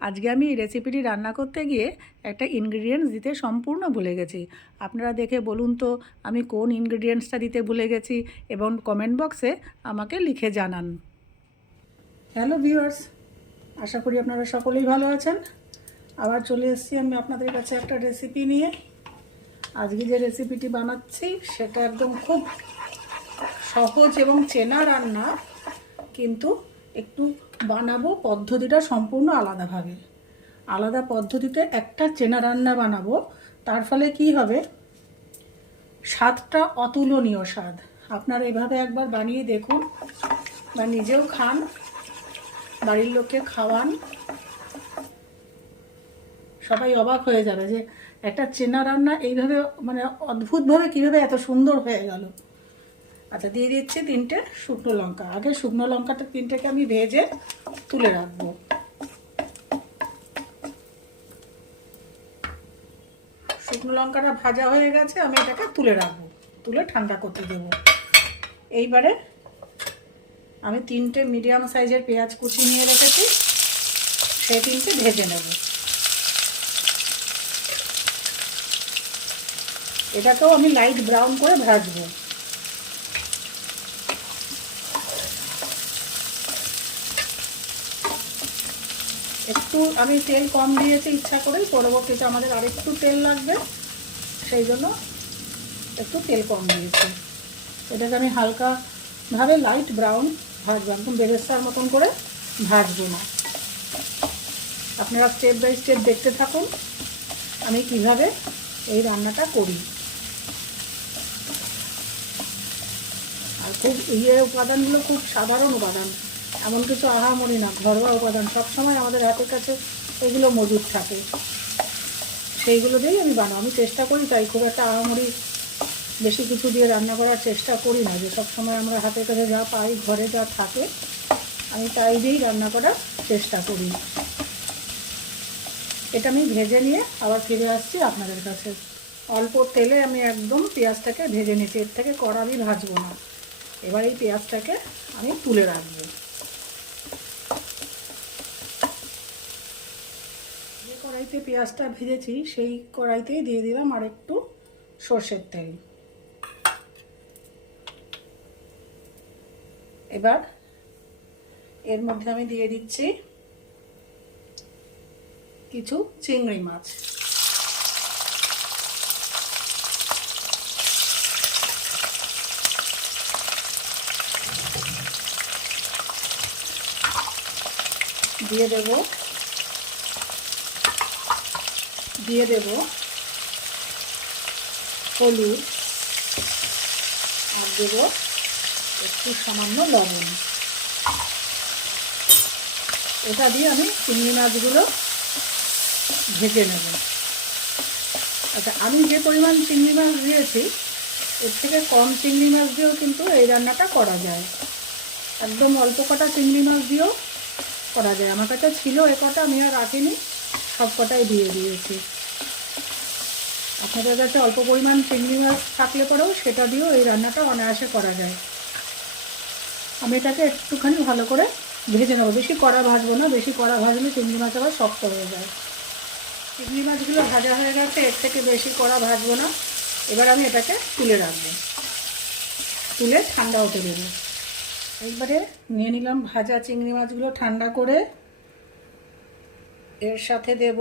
আজকে আমি এই রেসিপিটি রান্না করতে গিয়ে একটা ইনগ্রিডিয়েন্টস দিতে সম্পূর্ণ ভুলে গেছি। আপনারা দেখে বলুন তো আমি কোন ইনগ্রিডিয়েন্টসটা দিতে ভুলে গেছি এবং কমেন্ট বক্সে আমাকে লিখে জানান। হ্যালো ভিউয়ার্স, আশা করি আপনারা সকলেই ভালো আছেন। আবার চলে এসেছি আমি আপনাদের কাছে একটা রেসিপি নিয়ে। আজকে যে রেসিপিটি বানাচ্ছি সেটা একদম খুব সহজ এবং চেনা রান্না, কিন্তু একটু বানাবো পদ্ধতিটা সম্পূর্ণ আলাদাভাবে। আলাদা পদ্ধতিতে একটা চেনা রান্না বানাবো, তার ফলে কি হবে, স্বাদটা অতুলনীয় স্বাদ। আপনারা এভাবে একবার বানিয়ে দেখুন বা নিজেও খান, বাড়ির লোককে খাওয়ান, সবাই অবাক হয়ে যাবে যে একটা চেনা রান্না এইভাবে মানে অদ্ভুতভাবে কীভাবে এত সুন্দর হয়ে গেল। আচ্ছা, দিয়ে দিচ্ছি 3টে শুকনো লঙ্কা। আগে শুকনো লঙ্কাটা 3টেকে আমি ভেজে তুলে রাখবো। শুকনো লঙ্কাটা ভাজা হয়ে গেছে, আমি এটাকে তুলে রাখবো, তুলে ঠান্ডা করতে দেবো। এইবারে আমি 3টে মিডিয়াম সাইজের পেঁয়াজ কুচি নিয়ে রেখেছি, সেই 3টে ভেজে নেব। এটাকেও আমি লাইট ব্রাউন করে ভাজবো। একটু আমি তেল কম দিয়েছি ইচ্ছা করেই, পরবর্তীতে আমাদের আরেকটু তেল লাগবে, সেই জন্য একটু তেল কম দিয়েছি। এটাকে আমি হালকাভাবে লাইট ব্রাউন ভাজবো, একদম বেরেস্তার মতন করে ভাজবো না। আপনারা স্টেপ বাই স্টেপ দেখতে থাকুন আমি কিভাবে এই রান্নাটা করি। আর খুব উপাদানগুলো খুব সাধারণ উপাদান, এমন কিছু আহামরি না, ঘরোয়া উপাদান সবসময় আমাদের হাতের কাছে এগুলো মজুদ থাকে, সেইগুলো দিয়েই আমি বানাবো। আমি চেষ্টা করি তাই, খুব একটা আহামরি বেশি কিছু দিয়ে রান্না করার চেষ্টা করি না, যে সবসময় আমরা হাতের কাছে যা পাই, ঘরে যা থাকে, আমি তাই দিয়েই রান্না করার চেষ্টা করি। এটা আমি ভেজে নিয়ে আবার ফিরে আসছি আপনাদের কাছে। অল্প তেলে আমি একদম পেঁয়াজটাকে ভেজে নিয়েছি, এর থেকে কড়া আমি ভাজবো না। এবার এই পেঁয়াজটাকে আমি তুলে রাখবো। যে কড়াইতে পেঁয়াজটা ভেজেছি সেই কড়াইতেই দিয়ে দিলাম আর একটু সর্ষের তেল। এবার এর মধ্যে আমি দিয়ে দিচ্ছি কিছু চিংড়ি মাছ। দিয়ে দেব হলুদ, আর দেব একটু সামান্য লবণ। এটা দিয়ে আমি চিংড়ি মাছগুলো ভেজে নেব। আচ্ছা, আমি যে পরিমাণ চিংড়ি মাছ দিয়েছি এর থেকে কম চিংড়ি মাছ দিয়েও কিন্তু এই রান্নাটা করা যায়। একদম অল্প কটা চিংড়ি মাছ দিয়েও করা যায়। আমার কাছে ছিল এ কটা, আমি আর রাখিনি, সব কটাই দিয়ে দিয়েছি। আপনাদের কাছে অল্প পরিমাণ চিংড়ি মাছ থাকলে পরেও সেটা দিয়েও এই রান্নাটা অনায়াসে করা যায়। আমি এটাকে একটুখানি ভালো করে ভেজে নেবো, বেশি কড়া ভাজবো না, বেশি কড়া ভাজলে চিংড়ি মাছ আবার শক্ত হয়ে যায়। চিংড়ি মাছগুলো ভাজা হয়ে গেছে, এর থেকে বেশি কড়া ভাজবো না। এবার আমি এটাকে তুলে রাখবো, তুলে ঠান্ডা হতে দেবো। একবারে নিয়ে নিলাম ভাজা চিংড়ি মাছগুলো ঠান্ডা করে। এর সাথে দেব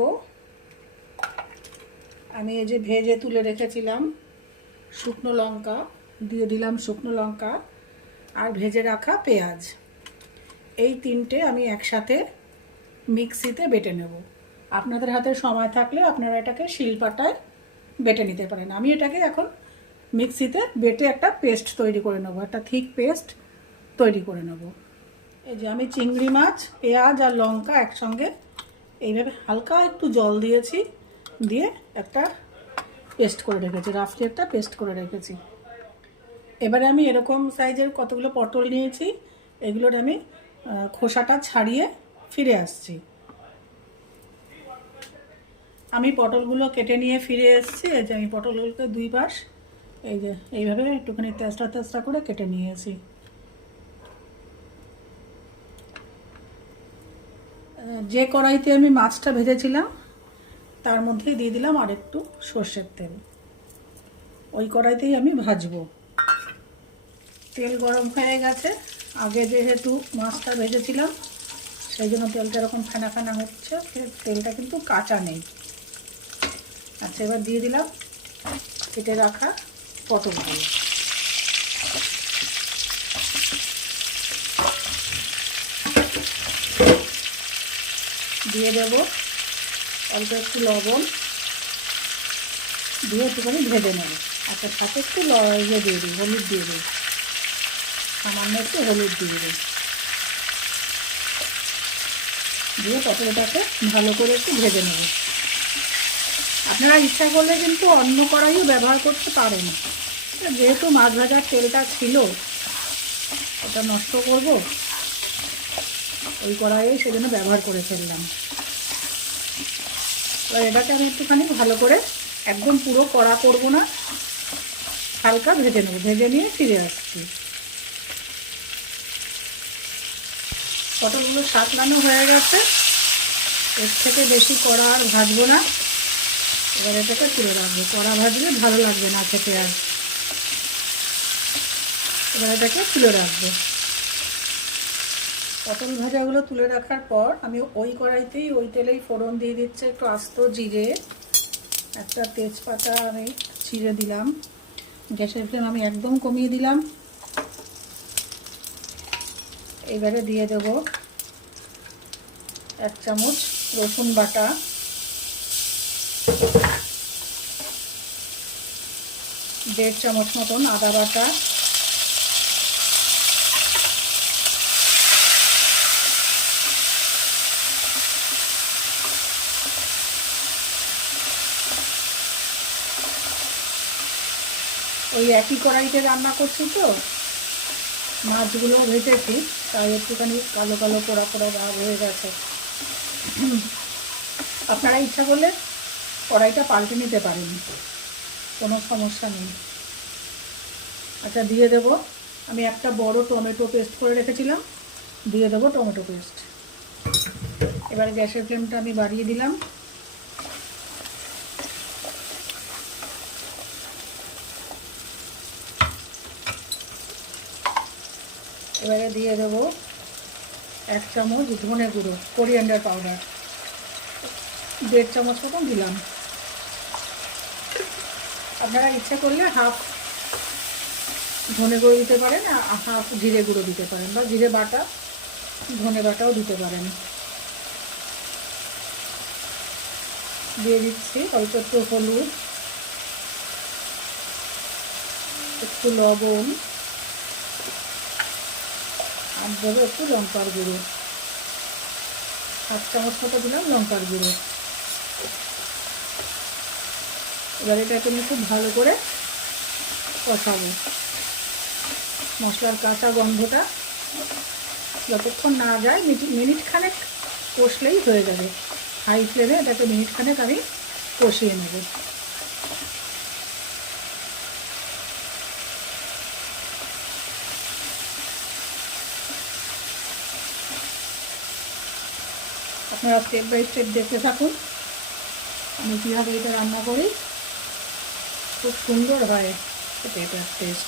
আমি এই যে ভেজে তুলে রেখেছিলাম শুকনো লঙ্কা, দিয়ে দিলাম শুকনো লঙ্কা আর ভেজে রাখা পেঁয়াজ। এই 3টে আমি একসাথে মিক্সিতে বেটে নেব। আপনাদের হাতে সময় থাকলে আপনারা এটাকে শিলপাটায় বেটে নিতে পারেন। আমি এটাকে এখন মিক্সিতে বেটে একটা পেস্ট তৈরি করে নেব, একটা থিক পেস্ট তৈরি করে নেব। এই যে আমি চিংড়ি মাছ, পেঁয়াজ আর লঙ্কা একসঙ্গে এইভাবে হালকা একটু জল দিয়েছি, দিয়ে একটা পেস্ট করে রেখেছি, রাফলি একটা পেস্ট করে রেখেছি। এবারে আমি এরকম সাইজের কতগুলো পটল নিয়েছি, এগুলোর আমি খোসাটা ছাড়িয়ে ফিরে আসছি। আমি পটলগুলো কেটে নিয়ে ফিরে এসেছি। এই যে আমি পটলগুলোকে 2 পাশ এই যে এইভাবে একটুখানি তেস্তা তেস্তা করে কেটে নিয়েছি। যে কড়াইতে আমি মাছটা ভেজেছিলাম তার মধ্যেই দিয়ে দিলাম আর একটু সর্ষের তেল। ওই কড়াইতেই আমি ভাজবো। তেল গরম হয়ে গেছে। আগে যেহেতু মাছটা ভেজেছিলাম সেই জন্য তেলটা এরকম ফেনা ফেনা হচ্ছে, তেলটা কিন্তু কাঁচা নেই। আচ্ছা, এবার দিয়ে দিলাম কেটে রাখা পটলগুলো। দিয়ে দেব অল্প একটু লবণ, দিয়ে একটুখানি ভেজে নেব। আচ্ছা, সাথে একটু ইয়ে দিয়ে দিই, হলুদ দিয়ে দিই, সামান্য একটু হলুদ দিয়ে দিই। দিয়ে পটলটাকে ভালো করে একটু ভেজে নেব। আপনারা ইচ্ছা করলে কিন্তু অন্য কড়াইও ব্যবহার করতে পারেন। যেহেতু মাছ ভাজার তেলটা ছিল, ওটা নষ্ট করব, ওই কড়াইয়ে সেজন্য ব্যবহার করে ফেললাম। এবার এটাকে আমি একটুখানি ভালো করে, একদম পুরো কড়া করব না, হালকা ভেজে নেব। ভেজে নিয়ে ফিরে আসছি। পটলগুলো সাঁতলানো হয়ে গেছে, এর থেকে বেশি কড়া আর ভাজবো না। এবার এটাকে তুলে রাখবো, কড়া ভাজলে ভালো লাগবে না খেতে আর। এবার এটাকে তুলে রাখবো। পটল ভাজাগুলো তুলে রাখার পর আমি ওই কড়াইতেই, ওই তেলেই ফোড়ন দিয়ে দিচ্ছে একটু আস্ত জিরে, একটা তেজপাতা আমি চিড়ে দিলাম। গ্যাসের ফ্লেম আমি একদম কমিয়ে দিলাম। এবারে দিয়ে দেব 1 চামচ রসুন বাটা, 1.5 চামচ মতন আদা বাটা, ওই একই কড়াইতে রান্না করছি তো, মাছগুলো ভেজেছি, তাই একটুখানি কালো কালো পোড়া পোড়া ভাব হয়ে গেছে। আপনারা ইচ্ছা করলে কড়াইটা পাল্টে নিতে পারেন, কোনো সমস্যা নেই। আচ্ছা, দিয়ে দেব, আমি একটা বড় টমেটো পেস্ট করে রেখেছিলাম, দিয়ে দেবো টমেটো পেস্ট। এবার গ্যাসের ফ্লেমটা আমি বাড়িয়ে দিলাম। এবারে দিয়ে দেবো 1 চামচ ধনে গুঁড়ো, কোরিয়ান্ডার পাউডার, 1.5 চামচ মতন দিলাম। আপনারা ইচ্ছা করলে হাফ ধনে গুঁড়ো দিতে পারেন, হাফ জিরে গুঁড়ো দিতে পারেন, বা জিরে বাটা ধনে বাটাও দিতে পারেন। দিয়ে দিচ্ছি অল্প একটু হলুদ, একটু লবণ, আর দেবো একটু লঙ্কার গুঁড়ো, 1 চামচ মতো দিলাম লঙ্কার গুঁড়ো। এবার এটাকে আমি খুব ভালো করে কষাবো। মশলার কাঁচা গন্ধটা যতক্ষণ না যায়, মিনিট খানেক কষলেই হয়ে যাবে। হাই ফ্লেমে এটাকে মিনিট খানেক আমি কষিয়ে নেব। আপনারা স্টেপ বাই স্টেপ দেখতে থাকুন আমি কীভাবে এটা রান্না করি। খুব সুন্দর হয় এটার টেস্ট।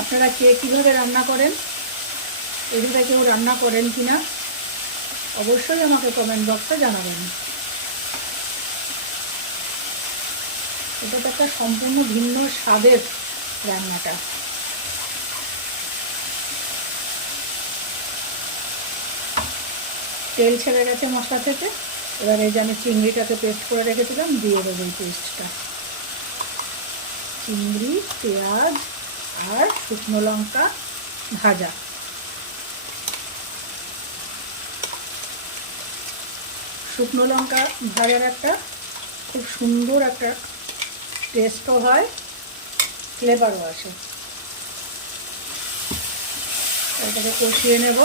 আপনারা কে কীভাবে রান্না করেন, এভাবে কেউ রান্না করেন কি না অবশ্যই আমাকে কমেন্ট বক্সে জানাবেন। এটা তো একটা সম্পূর্ণ ভিন্ন স্বাদের রান্নাটা। তেল ছেড়ে গেছে মশলা থেকে। এবার এই যে আমি চিংড়িটাকে পেস্ট করে রেখেছিলাম, দিয়ে দেবো এই পেস্টটা। চিংড়ি, পেঁয়াজ আর শুকনো লঙ্কা ভাজা। শুকনো লঙ্কা ভাজার একটা খুব সুন্দর একটা টেস্টও হয়, ফ্লেভারও আসে। এটাকে কষিয়ে নেব।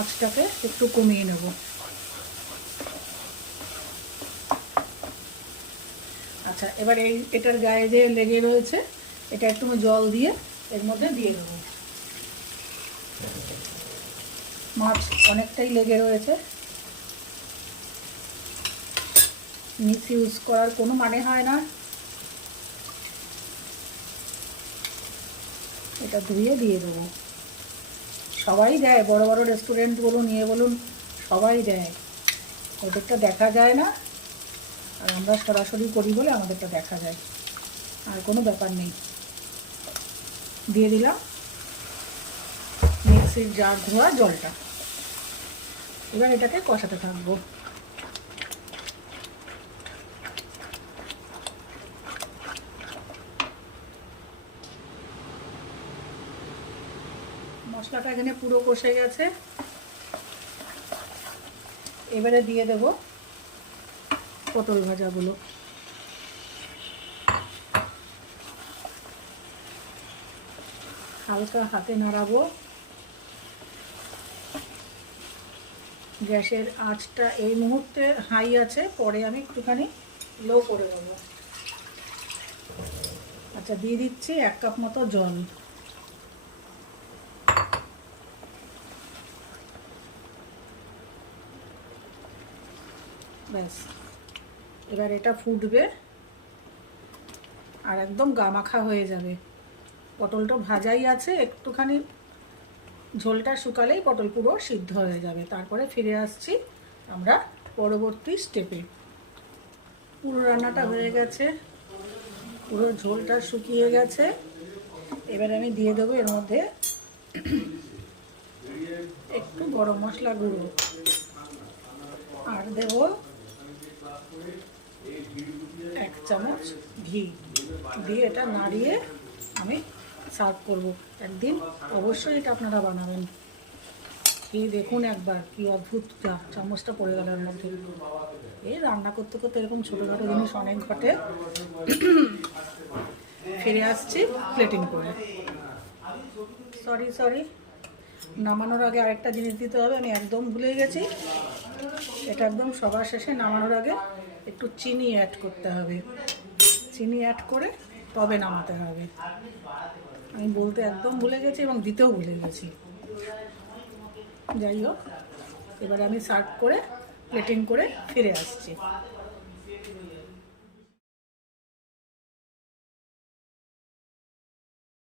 আঁচটাকে একটু কমিয়ে নেব। আচ্ছা, এবার এটার গায়ে যে লেগে রয়েছে এটা একটু জল দিয়ে এর মধ্যে দিয়ে দেবো। মাছ অনেকটাই লেগে রয়েছে, মিক্স ইউজ করার কোনো মানে হয় না। এটা ধুয়ে দিয়ে দেবো। সবাই দেয়, বড় বড় রেস্টুরেন্ট বলুন বলুন সবাই দেয়, ওদেরটা দেখা যায় না, আর আমরা সরাসরি করি বলে আমাদেরটা দেখা যায়। আর কোনো ব্যাপার নেই। দিয়ে দিলাম মিক্সির জার ধোয়া জলটা। এবার এটাকে কষাতে থাকবো। মশলাটা এখানে পুরো কষে গেছে। এবারে দিয়ে দেব পটল ভাজাগুলো। হালকা হাতে নাড়াবো। গ্যাসের আঁচটা এই মুহূর্তে হাই আছে, পরে আমি একটুখানি লো করে দেবো। আচ্ছা, দিয়ে দিচ্ছি 1 কাপ মতো জল। ব্যাস, এবার এটা ফুটবে আর একদম গামাখা হয়ে যাবে। পটলটা ভাজাই আছে, একটুখানি ঝোলটা শুকালেই পটল পুরো সিদ্ধ হয়ে যাবে। তারপরে ফিরে আসছি আমরা পরবর্তী স্টেপে। পুরো রান্নাটা হয়ে গেছে, পুরো ঝোলটা শুকিয়ে গেছে। এবার আমি দিয়ে দেবো এর মধ্যে একটু গরম মশলা গুঁড়ো, আর দেব 1 চামচ ঘি দিয়ে এটা নাড়িয়ে আমি সার্ভ করব। একদিন অবশ্যই এটা আপনারা বানাবেন। খেয়ে দেখুন একবার, কি অদ্ভুত চামচটা পড়ে গেল এর মধ্যে। এই রান্না করতে করতে এরকম ছোটোখাটো জিনিস অনেক ঘটে। ফিরে আসছি প্লেটিং করে। সরি, নামানোর আগে আরেকটা জিনিস দিতে হবে, আমি একদম ভুলে গেছি। এটা একদম সবার শেষে নামানোর আগে একটু চিনি অ্যাড করতে হবে। চিনি অ্যাড করে তবে নামাতে হবে। আমি বলতে একদম ভুলে গেছি এবং দিতেও ভুলে গেছি। যাই হোক, এবারে আমি সার্ভ করে প্লেটিং করে ফিরে আসছি।